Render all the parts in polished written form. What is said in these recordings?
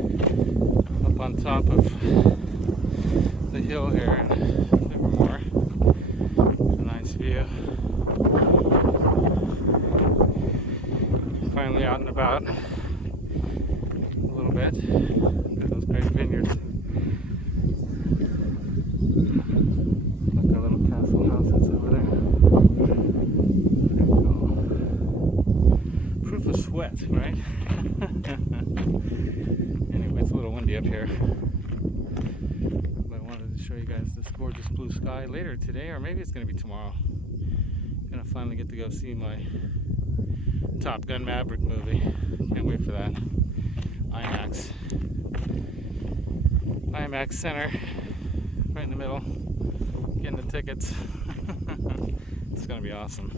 Up on top of the hill here in Livermore. A nice view. Finally out and about a little bit. Got those great vineyards. Like a little castle house that's over there. There you go. Proof of sweat, right? Anyway, it's a little windy up here. But I wanted to show you guys this gorgeous blue sky later today, or maybe it's going to be tomorrow. I'm going to finally get to go see my Top Gun Maverick movie. Can't wait for that. IMAX Center, right in the middle, getting the tickets. It's gonna be awesome.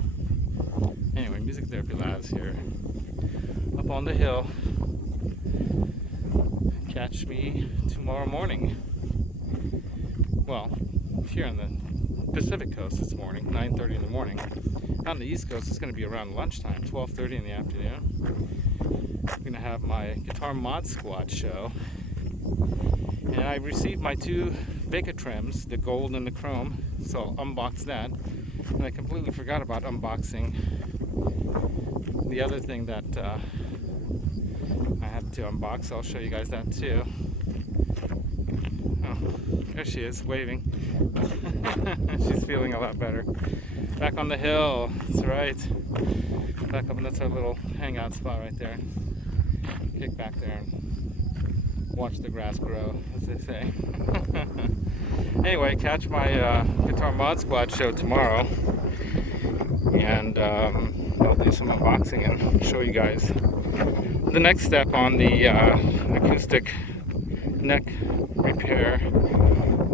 Anyway, Music Therapy Laz here, up on the hill. Catch me tomorrow morning. Well, here on the Pacific Coast this morning, 9:30 in the morning. On the East Coast, it's going to be around lunchtime, 12:30 in the afternoon. I'm going to have my Guitar Mod Squad show. And I received my two Vega-Trems, the gold and the chrome, so I'll unbox that. And I completely forgot about unboxing the other thing that I had to unbox. I'll show you guys that too. Oh, there she is, waving. She's feeling a lot better. Back on the hill, that's right. Back up, and that's our little hangout spot right there. Kick back there and watch the grass grow, as they say. Anyway, catch my Guitar Mod Squad show tomorrow. And I'll do some unboxing and show you guys the next step on the acoustic neck repair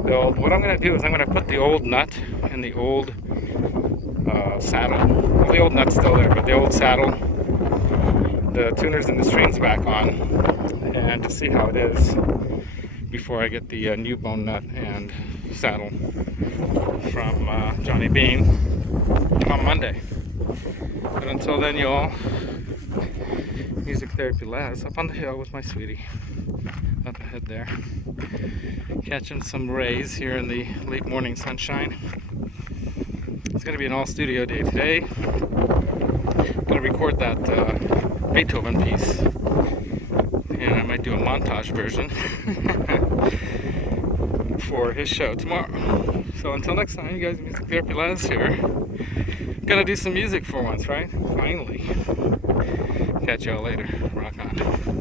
build. What I'm going to do is I'm going to put the old nut in the old saddle. Well, the old nut's still there, but the old saddle, the tuners and the strings back on, and to see how it is before I get the new bone nut and saddle from Johnny Beane on Monday. But until then, you all, Music Therapy Laz up on the hill with my sweetie up ahead there, catching some rays here in the late morning sunshine. It's going to be an all studio day today. I'm going to record that Beethoven piece, and I might do a montage version for his show tomorrow. So until next time, you guys, Music Therapy Laz here. Gonna do some music for once, right? Finally. Catch y'all later. Rock on.